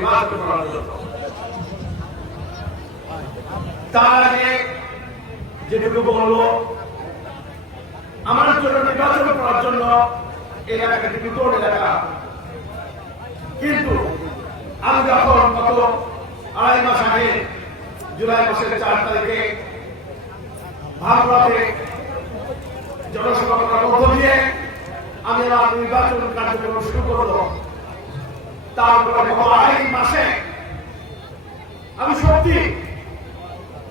নির্বাচন করার জন্য। তার আগে যেটুকু বলব, আমার জন্য নির্বাচন করার জন্য এলাকাটি বিকট এলাকা। কিন্তু আমি যখন গত আড়াই মাস আগে জুলাই মাসের চার তারিখে ভারতে জনসভা করার মধ্য দিয়ে আমি আমার নির্বাচন কার্যক্রম শুরু করব তারপরে আড়াই মাসে। আমি সত্যি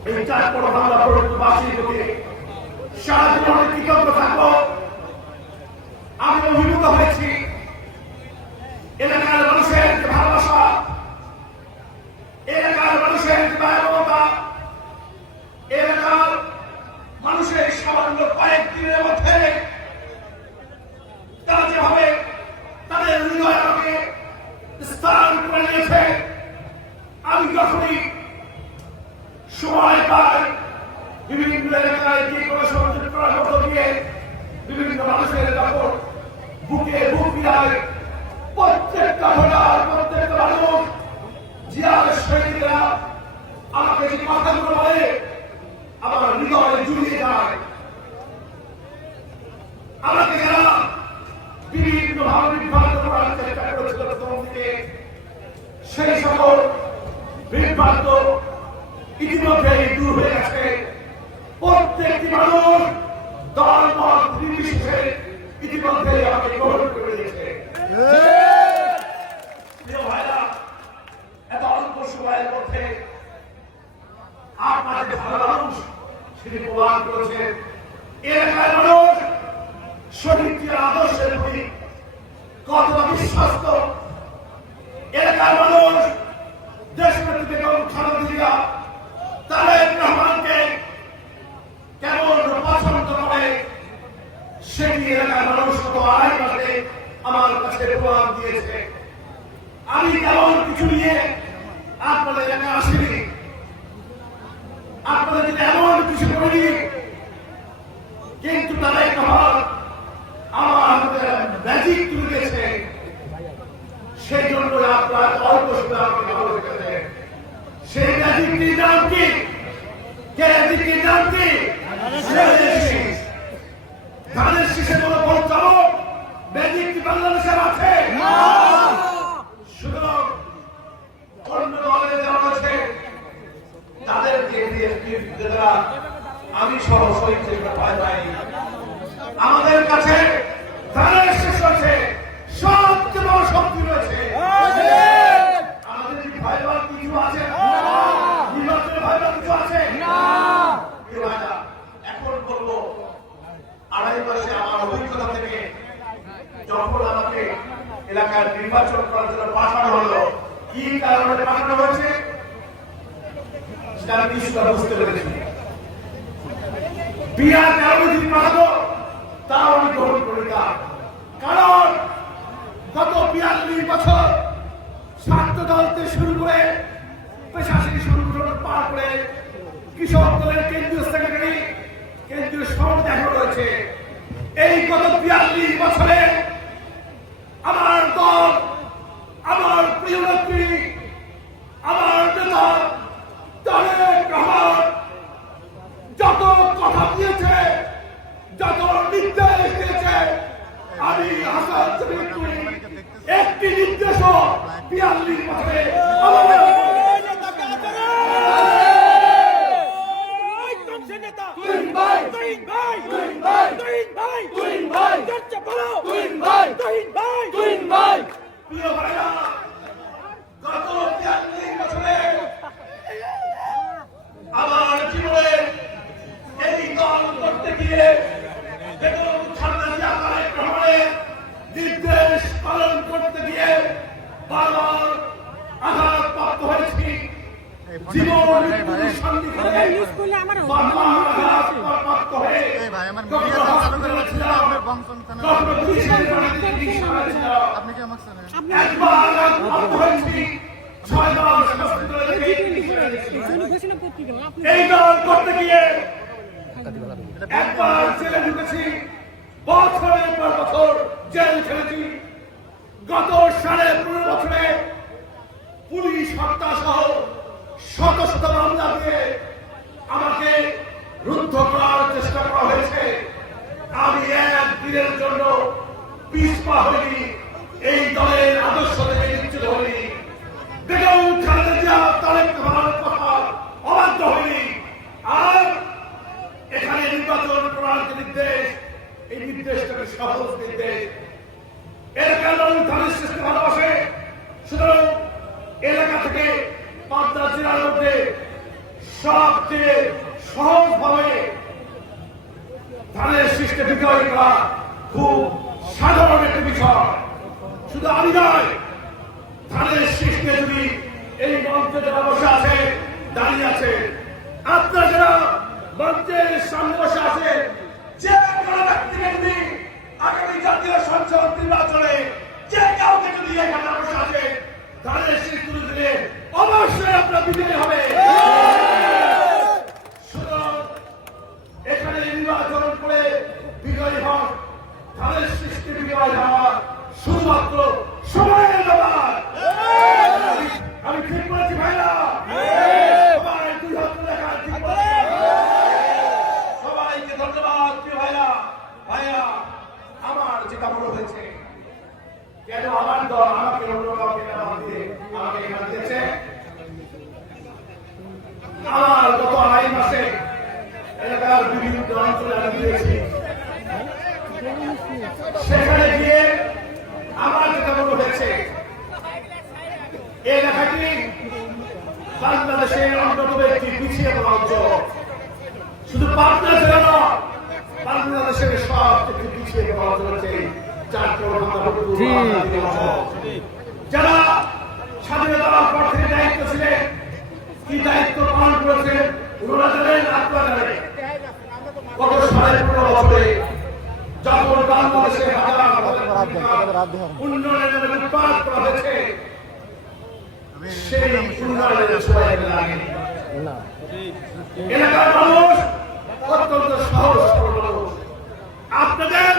এই চার বড় বাংলা প্রবাসীর প্রতি সারা জীবনে কৃতজ্ঞ থাকব। যখনই সময় পায় বিভিন্ন এলাকায় গিয়ে কোনো সংযোগ করার মধ্য দিয়ে বিভিন্ন মানুষের তারপর বুকে বুক মিলায় প্রত্যেকটা ভোটার প্রত্যেকটা মানুষ জিয়ার সৈনিকরা আমাকে যে কথাগুলো বলে আমার হৃদয়ে জুড়িয়ে যায় আমাকে যারা বিভিন্ন ভাবে বিভ্রান্ত করার চেষ্টা করেছিল প্রথম থেকে সেই সকল বিভ্রান্ত ইতিমধ্যে দূর হয়ে গেছে প্রত্যেকটি মানুষ দল মত নির্বিশেষে ইতিমধ্যে আমাকে গ্রহণ করে দিয়েছে প্রিয় ভাইরা এত অল্প সময়ের মধ্যে আপনার যে ভালো মানুষ সেটি প্রমাণ করেছেন এলাকার মানুষ শহীদের আদর্শের প্রতি কতটা বিশ্বস্ত এলাকার মানুষ দেশপ্রেমী বেগম খালেদা জিয়া তারেক রহমানকে কেমন পছন্দ করে সেটি এলাকার মানুষ কত আড়াই মাসে আমার কাছে প্রমাণ দিয়েছে আমি তেমন কিছু নিয়ে আপনাদের এলাকায় আসিনি আপনাদের যদি এমন কিছু ম্যাজিক আপনার অল্প সময় আমাকে ভালো রেখেছে সেই কি? কে ম্যাজিকটির কি? ধানের শীষ। কোনো ভোট যাব ম্যাজিক কি বাংলাদেশের আছে সুতরাং অন্য দলের যারা আছে তাদেরকে দিয়ে বিরোধীরা আমি সহ শহীদ পাই আমাদের কাছে ধানের শেষ আছে সবচেয়ে বড় শক্তি রয়েছে। আমাদের কি ভয় পাওয়ার কিছু আছে? নির্বাচনে ভয় পাওয়ার কিছু আছে? এখন বলব আড়াই মাসে আমার অভিজ্ঞতা থেকে যখন আমাকে এলাকার নির্বাচন করার জন্য পাঠানো হলো কি কারণে পাঠানো হয়েছে সেটা আমি কিছুটা বুঝতে পেরেছি। বিয়ার তেরো যদি পাঠাবো তাও আমি গ্রহণ করি না। কারণ গত বিয়াল্লিশ বছর ছাত্র দল থেকে শুরু করে পেশাশী শুরু করে পার করে কৃষক দলের কেন্দ্রীয় সেক্রেটারি, কেন্দ্রীয় সভাপতি দেখা রয়েছে। এই গত বিয়াল্লিশ বছরে আমার দল আমার প্রিয় নেত্রী আমার নেতা তারেক রহমান যত কথা দিয়েছে যত নির্দেশ দিয়েছে আমি আশা করি একটি নির্দেশও বিয়াল্লিশ বছরে আমাদের তুহিন ভাই তুহিন ভাই তুহিন ভাই তুহিন ভাই তুহিন ভাই চর্চা বলো তুহিন ভাই তুহিন ভাই তুহিন ভাই প্রিয় ভাইরা গত বিয়াল্লিশ বছরে আমার জীবনে এই দল করতে গিয়ে বেগম খালেদা জিয়া তারেক রহমানের নির্দেশ পালন করতে গিয়ে বারবার আঘাতপ্রাপ্ত হয়েছি জীবন সন্ধিক্ষণে এই নিউজ করলে আমার বারবার আঘাতপ্রাপ্ত হয়ে এই ভাই আমার মিডিয়া চালু করে রাখছিল আপনার বংশন চ্যানেল কখনো পুলিশের বাড়িতে চিকিৎসা হয়েছিল। আপনি কি আমাকে চেনেন আপনি একবার আঘাতপ্রাপ্ত হয়েছি ছয় মাস হসপিটালে রেখে ঘোষণা করতে গেল আপনি এই দল করতে গিয়ে একবার জেলে ঢুকেছি। বছরের পর বছর জেল খেলেছি গত সাড়ে পনেরো বছরে পুলিশ হত্যা সহ শত শত মামলা দিয়ে আমাকে রুদ্ধ করার চেষ্টা করা হয়েছে আমি দিনের জন্য পিছপা হইনি এই দলের আদর্শ থেকে নিশ্চিত হইনি বেগম খালেদা জিয়া কথা অবাধ্য হইনি আর এখানে নির্বাচন করার যে নির্দেশ, এই নির্দেশটাকে সহজ নির্দেশ। এলাকার সৃষ্টি ভালোবাসে। সুতরাং এলাকা থেকে পাবনা জেলার মধ্যে সবচেয়ে সহজভাবে ধানের সৃষ্টি বিজয় করা খুব সাধারণ একটি বিষয়। শুধু আমি নয়, ধানের সৃষ্টি যদি এই মঞ্চে যারা বসে আছে, দাঁড়িয়ে আছে, আপনারা যারা মঞ্চের সামনে বসে আছে, যে কোনো ব্যক্তিকে যদি আগামী জাতীয় সংসদ নির্বাচনে যে কাউকে যদি এখানে বসে আছে ধানের সৃষ্টি তুলে দিলে অবশ্যই আপনার বিজয়ী হবে সুতরাং এখানে নির্বাচন করে বিজয়ী হন তাদের সৃষ্টি বিজয় হওয়া শুধুমাত্র সময়ের ব্যাপার আমি ঠিক বলেছি ভাইরা সবাই দুই হাত তুলে দেখান, ঠিক বলেছি। সবাইকে ধন্যবাদ প্রিয় ভাইরা ভাইয়া আমার যেটা মনে হয়েছে কেন আমার দল আমাকে অন্য কাউকে কেন দিয়ে আমাকে এখানে দিয়েছে আমার গত আড়াই মাসে এলাকার বিভিন্ন অঞ্চলে আমি গিয়েছি সেখানে গিয়ে আমার যেটা মনে হয়েছে এই এলাকাটি বাংলাদেশের অন্যতম একটি পিছিয়ে পড়া অঞ্চল শুধু পাবনা জেলা নয় বাংলাদেশের সব থেকে পিছিয়ে পড়া অঞ্চল হচ্ছে যারা স্বাধীনতার পর থেকে দায়িত্ব ছিলেন কি দায়িত্ব পালন করেছেন ওনারা জানেন আপনারা জানেন। গত সাড়ে পনেরো বছরে যখন বাংলাদেশে উন্নয়নের লুটপাট করা হয়েছে সেই উন্নয়নের সবাই লাগেনি এলাকার মানুষ অত্যন্ত সহজ মানুষ। আপনাদের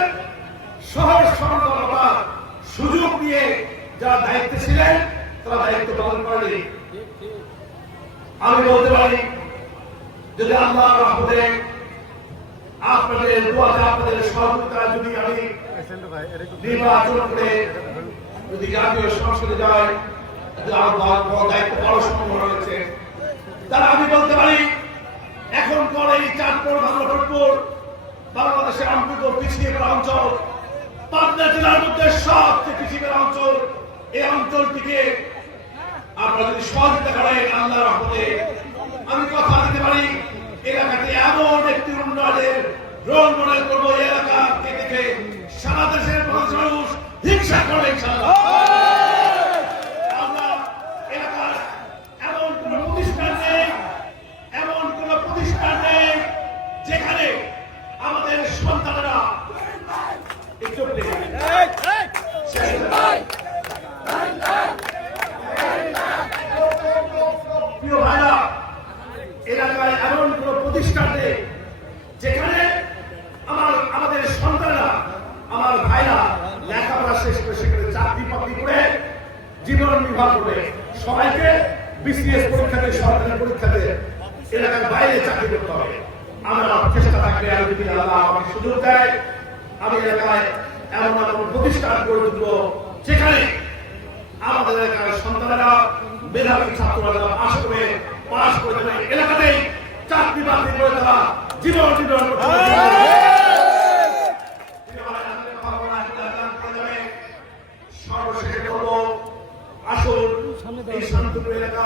সহজ সরলতা সুযোগ দিয়ে যারা দায়িত্বে ছিলেন তারা দায়িত্ব পালন করেনি আমি বলতে পারি যদি আল্লাহ রহমতে আপনাদের দোয়াতে আপনাদের সহযোগিতা যদি আমি নির্বাচন করে যদি জাতীয় সংসদে যায় দায়িত্ব আল্লাহ আমি কথা পারি সারা দেশের মানুষ হিংসা ইনশাআল্লাহ। আমরা এলাকার এমন কোন প্রতিষ্ঠান নেই এমন কোন প্রতিষ্ঠান নেই যেখানে আমাদের সন্তানরা একটু প্রিয় ভাইরা এলাকায় এমন কোন প্রতিষ্ঠান নেই যেখানে আমার আমাদের সন্তানরা আমার ভাইরা লেখাপড়া শেষ করে সেখানে চাকরি বাকরি করে জীবন নির্বাহ করবে সবাইকে বিসিএস পরীক্ষাতে, সরকারি পরীক্ষাতে এলাকার বাইরে চাকরি করতে হবে। আমরা চেষ্টা থাকবে আমি যদি আল্লাহ আমাকে সুযোগ দেয়, আমি এলাকায় এমন এমন প্রতিষ্ঠান গড়ে তুলবো যেখানে আমাদের এলাকার সন্তানেরা, মেধাবী ছাত্ররা যারা পাশ করে পাশ করে এলাকাতেই চাকরি বাকরি করে তারা জীবন জীবন করতে পারবে। সর্বশেষে বলব আসুন এই শান্তিপুর এলাকা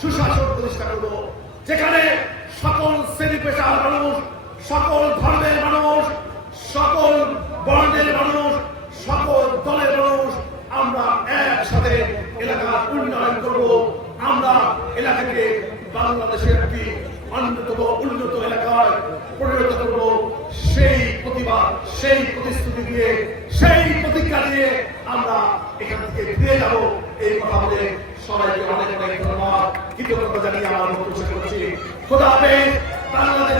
সুশাসন প্রতিষ্ঠা করব। যেখানে সকল শ্রেণি পেশার মানুষ, সকল ধর্মের মানুষ, সকল বর্ণের মানুষ, সকল দলের মানুষ, আমরা একসাথে এলাকার উন্নয়ন করব। আমরা এলাকাকে বাংলাদেশের একটি অন্যতম উন্নত এলাকায় পরিণত করব। সেই প্রতিবাদ, সেই প্রতিশ্রুতি দিয়ে, সেই প্রতিজ্ঞা নিয়ে আমরা এখান থেকে ফিরে যাব। এই কথা বলে সবাইকে অনেক অনেক ধন্যবাদ। কৃতজ্ঞতা জানিয়ে আমার বক্তব্য শেষ করছি। খোদা হাফেজ বাংলাদেশ